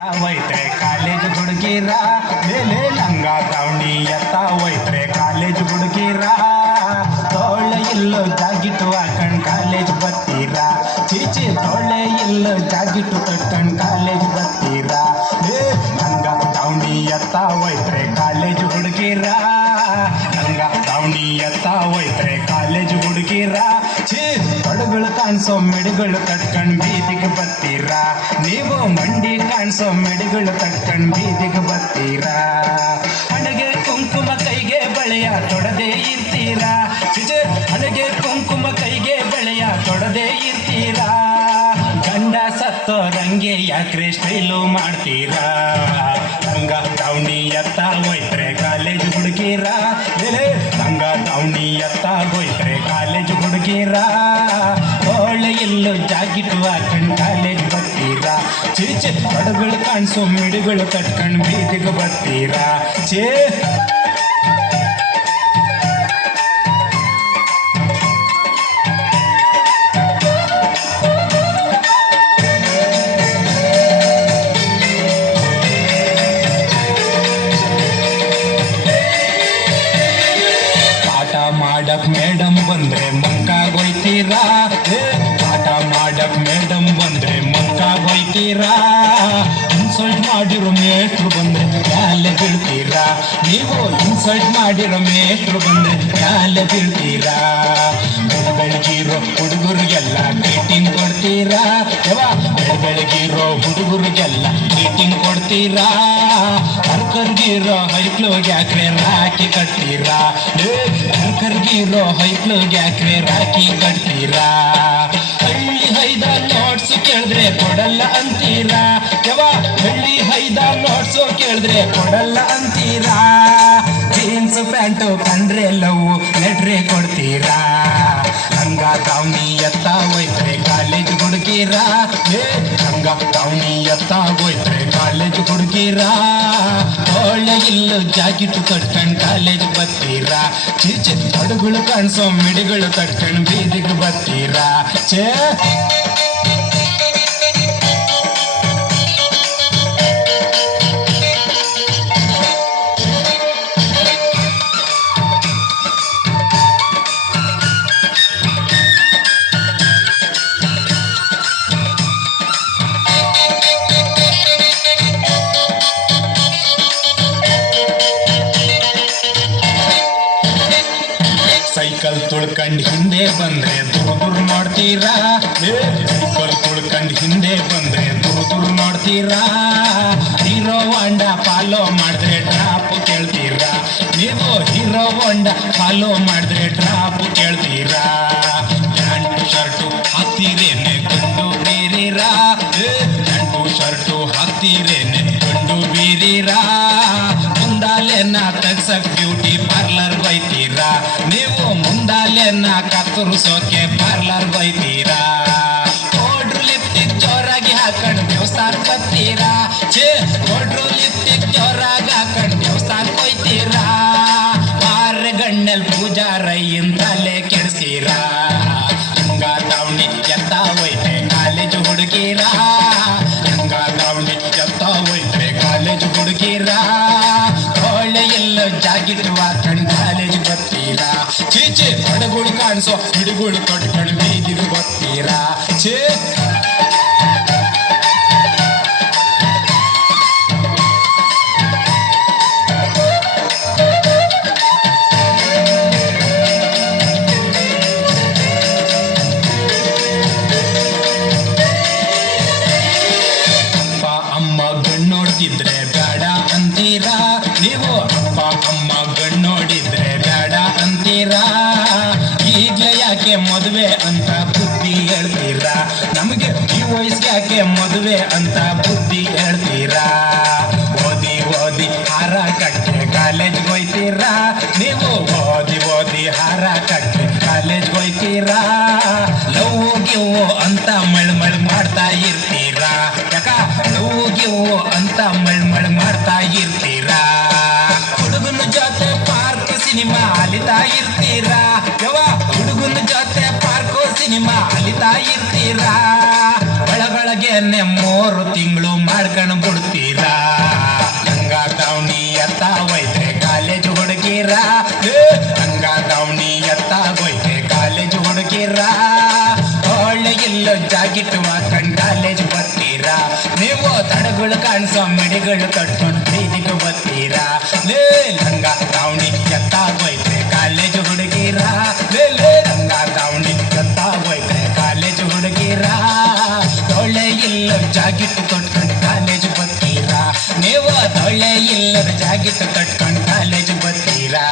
ಹೋಯ್ತ್ರೆ college ಹುಡುಗಿರ ಮೇಲೆ ಲಂಗ ದಾವಣಿ ಎತ್ತ ಹೋಯ್ತ್ರೆ ಕಾಲೇಜ್ ಹುಡುಗಿರ ತೋಳೆ ಇಲ್ಲೋ ಜಾಗಿಟ್ಟು ಹಾಕಂಡ್ ಕಾಲೇಜ್ ಬತ್ತೀರ ಚೀಚಿ ತೋಳೆ ಇಲ್ಲೋ ಜಾಗಿಟ್ಟು ಕಟ್ಕಂಡ್ ಕಾಲೇಜ್ ಬತ್ತೀರ ಲಂಗ ದಾವಣಿ ಎತ್ತ ಹೋಯ್ತ್ರೆ ಕಾಲೇಜ್ ಹುಡುಗಿರ ಲಂಗ ದಾವಣಿ ಎತ್ತ ಹೋಯ್ತ್ರೆ ಕಾಲೇಜ್ ಹುಡುಗಿರ ತೊಡಗಳು ಕಾಣಿಸೋ ಮೆಡಿಗಳು ಕಟ್ಕಂಡ್ ಬೀದಿಗೆ ಬತ್ತೀರ ನೀವು ಮಂಡಿ ಕಾಣಿಸೋ ಮೆಡಿಗಳು ಕಟ್ಕಂಡ್ ಬೀದಿಗೆ ಬತ್ತೀರ ಹಣೆಗೆ ಕುಂಕುಮ ಕೈಗೆ ಬಳೆಯ ತೊಡದೆ ಇರ್ತೀರ ಹಣೆಗೆ ಕುಂಕುಮ ಕೈಗೆ ಬಳೆಯ ತೊಡದೆ ಇರ್ತೀರ ಗಂಡ ಸತ್ತೋರಂಗೆ ಯಾಕ್ರೆ ಸ್ಟೈಲು ಮಾಡ್ತೀರಾ ಲಂಗ ದಾವಣಿ ಎತ್ತ ಹೋಯ್ತ್ರೆ ಕಾಲೇಜ್ ಹುಡುಗಿರ ಲಂಗ ದಾವಣಿ ಎತ್ತ ಹೋಯ್ತ್ರೆ ಕಾಲೇಜ್ ಹುಡುಗಿರ ತೋಳೆ ಇಲ್ಲೂ ಜಾಗಿಟ್ಟು ಹಾಕಂಡ್ ಕಾಲೇಜ್ ಬರ್ತೀರ ಚೀಚೆ ತೊಡಗಳು ಕಾಣಿಸೋ ಮಿಡಿಗಳು ಕಟ್ಕಂಡ್ ಬೀದಿಗೆ ಬರ್ತೀರ ಚೇ ಮಾಡಕ್ ಮೇಡಮ್ ಬಂದ್ರೆ ಮಂಕಾಗೋಯ್ತೀರಾ ಪಾಠ ಮಾಡಕ್ ಮೇಡಮ್ ಬಂದ್ರೆ ಮಂಕಾಗೋಯ್ತೀರಾ ಇನ್ಸಲ್ಟ್ ಮಾಡಿರೋ ಮೇಟ್ರು ಬಂದ್ರೆ ಮ್ಯಾಲೆ ಬೀಳ್ತೀರಾ ನೀವು ಇನ್ಸಲ್ಟ್ ಮಾಡಿರೋ ಮೇಟ್ರು ಬಂದ್ರೆ ಮ್ಯಾಲೆ ಬೀಳ್ತೀರಾ ಬೆಳಗಿರೋ ಹುಡುಗರಿಗೆಲ್ಲ ಮೀಟಿಂಗ್ ಕೊಡ್ತೀರಾ ಬೆಳಗಿರೋ ಹುಡುಗರಿಗೆಲ್ಲ ಮೀಟಿಂಗ್ ಕೊಡ್ತೀರಾ ಕರ್ಕರ್ಗಿರೋ ಹೈಕ್ಲೋಗೆ ಯಾಕ್ರೆ ರಾಖಿ ಕಟ್ತೀರಾ ಕರ್ಕರ್ಗಿರೋ ಹೈಕ್ಲೋಗೆ ಯಾಕ್ರೆ ರಾಖಿ ಕಟ್ತೀರಾ ಹಳ್ಳಿ ಹೈದ ನೋಟ್ಸ್ ಕೇಳಿದ್ರೆ ಕೊಡಲ್ಲ ಅಂತೀರಾ ಹಳ್ಳಿ ಹೈದ ನೋಟ್ಸು ಕೇಳಿದ್ರೆ ಕೊಡಲ್ಲ ಅಂತೀರಾ ಜೀನ್ಸ್ ಪ್ಯಾಂಟು ಕಂಡ್ರೆ ಲವ್ ಲೆಟ್ರೆ ಕೊಡ್ತೀರಾ ಲಂಗ ದಾವಣಿ ಎತ್ತ ಹೋಯ್ತ್ರೆ ಕಾಲೇಜ್ ಹುಡುಗಿರ ಲಂಗ ದಾವಣಿ ಎತ್ತ ಹೋಯ್ತ್ರೆ ಕಾಲೇಜ್ ಹುಡುಗಿರ ಒಳ್ಳೆ ಇಲ್ಲು ಜಾಕೆಟ್ ಕಟ್ಕಂಡ್ ಕಾಲೇಜ್ ಬರ್ತೀರ ಚೀಚೆ ತೊಡಗಳು ಕಾಣಿಸೋ ಮಿಡಿಗಳು ಕಟ್ಕಂಡ್ ಬೀದಿಗೆ ಬರ್ತೀರ ಚೇ ಸೈಕಲ್ ತುಳ್ಕಂಡ್ ಹಿಂದೆ ಬಂದ್ರೆ ದುರ್ದುರ್ ನೋಡ್ತೀರಾ ಸೈಕಲ್ ತುಳ್ಕಂಡ್ ಹಿಂದೆ ಬಂದ್ರೆ ದುರ್ದುರ್ ನೋಡ್ತೀರಾ ಹೀರೋ ಹೊಂಡ ಫಾಲೋ ಮಾಡಿದ್ರೆ ಡ್ರಾಪ್ ಕೇಳ್ತೀರಾ ನೀವು ಹೀರೋ ಹೊಂಡ ಫಾಲೋ ಮಾಡಿದ್ರೆ ಡ್ರಾಪ್ ಕೇಳ್ತೀರಾ ಪ್ಯಾಂಟು ಶರ್ಟು ಹಾಕ್ತೀರೇನೆ ಗಂಡು ಬೀರೀರಾ ಪ್ಯಾಂಟು ಶರ್ಟು ಹಾಕ್ತೀರೇನೆ ಗಂಡು ಬೀರೀರಾ ಮುಂದಾಲೆನ ತಗ್ಸಕ್ ಬ್ಯೂಟಿ ಪಾರ್ಲರ್ ಬೈತೀರಾ ನೀವು ಮುಂದಾಲೆನ ಕತ್ತರಿಸೋಕೆ ಪಾರ್ಲರ್ ಬೈತೀರಾ ಪೌಡ್ರು ಲಿಪ್ಟಿಕ್ ಜೋರಾಗಿ ಹಾಕೊಂಡು ದೇವಸ್ಥಾನ ಬರ್ತೀರಾ ಪೌಡ್ರು ಲಿಪ್ಟಿಕ್ ಜೋರಾಗಿ ಹಾಕೊಂಡು ದೇವಸ್ಥಾನ ಹೋಯ್ತೀರಾ ಮಾರೆ ಗಣ್ಣಲ್ ಪೂಜಾರಯ್ಯನ್ ತಲೆ ಕೆಡ್ಸೀರಾ ಲಂಗ ದಾವಣಿ ಎತ್ತ ಹೋಯ್ತೆ ಕಾಲೇಜ್ ಹುಡುಗಿರ ಲಂಗ ದಾವಣಿ ಎತ್ತ ಹೋಯ್ತ್ರೆ ಕಾಲೇಜ್ ಹುಡುಗಿರ ಒಳ್ಳೆ ಎಲ್ಲೋ ಜಾಗಿಟ್ಟು ಹಾಕಂಡ್ ಕಾಲೇಜ್ ಬರ್ತೀರಾ ಚೀಚೆ ತೊಡಗಳು ಕಾಣಿಸೋ ಹಿಡುಗಳು ಕಟ್ಕೊಂಡು ಬೀದಿಗೆ ಬರ್ತೀರಾ ಚೇ ನೋಡ್ತಿದ್ರೆ ಬೇಡ ಅಂತೀರಾ ನೀವು ಅಪ್ಪ ಅಮ್ಮ ಗಂಡು ನೋಡಿದ್ರೆ ಬೇಡ ಅಂತೀರಾ ಈಗ್ಲೇ ಯಾಕೆ ಮದುವೆ ಅಂತ ಬುದ್ಧಿ ಹೇಳ್ತೀರಾ ನಮಗೆ ಈ ವಯಸ್ಸಿಗೆ ಯಾಕೆ ಮದುವೆ ಅಂತ ಬುದ್ಧಿ ಹೇಳ್ತೀರಾ ಓದಿ ಓದಿ ಹಾರ ಕಟ್ಟೆ ಕಾಲೇಜ್ ಹೋಯ್ತೀರಾ ನೀವು ಓದಿ ಓದಿ ಹಾರ ಕಟ್ಟೆ ಕಾಲೇಜ್ ಹೋಯ್ತೀರಾ ಲವ್ ಗಿವ್ ಅಂತ ಮಳ್ ಮಾಡ್ತಾ ಇರ್ತೀರಾ ಯಾಕ ಲವ್ ಗಿವ್ ಅಂತ ಮಳ್ ಮಾಡ್ತಾ ಇರ್ತೀರಾ ಹುಡುಗನ ಜೊತೆ ಪಾರ್ಕ್ ಸಿನಿಮಾ ಅಲಿತಾ ಇರ್ತೀರಾ ಹುಡುಗನ ಜೊತೆ ಪಾರ್ಕ್ ಸಿನಿಮಾ ಅಲಿತಾ ಇರ್ತೀರಾ ಒಳಗೊಳಗೆ 3 ತಿಂಗಳು ಮಾಡ್ಕೊಂಡು ಬಿಡ್ತೀರಾ. ಜಾಗಿಟ್ಟು ಹಾಕೊಂಡ್ ಕಾಲೇಜ್ ಬರ್ತೀರಾ ನೀವು ತಡಗಳು ಕಾಣಿಸೋ ಮಿಡಿಗಳು ಕಟ್ಕೊಂಡು ಬೀದಿಗೆ ಬರ್ತೀರಾ ಲೇ ಲಂಗ ದಾವಣಿ ಎತ್ತಾಗೋಯ್ತೆ ಕಾಲೇಜ್ ಹುಡುಗಿರ ಲೇ ಲಂಗ ದಾವಣಿ ಎತ್ತಾಗೋಯ್ತೆ ಕಾಲೇಜ್ ಹುಡುಗಿರ ತೊಳೆ ಇಲ್ಲದ ಜಾಗಿಟ್ಟು ಕಟ್ಕೊಂಡು ಕಾಲೇಜ್ ಬರ್ತೀರಾ ನೀವು ತೊಳೆ ಇಲ್ಲದ ಜಾಗಿಟ್ಟು ಕಟ್ಕೊಂಡು ಕಾಲೇಜ್ ಬರ್ತೀರಾ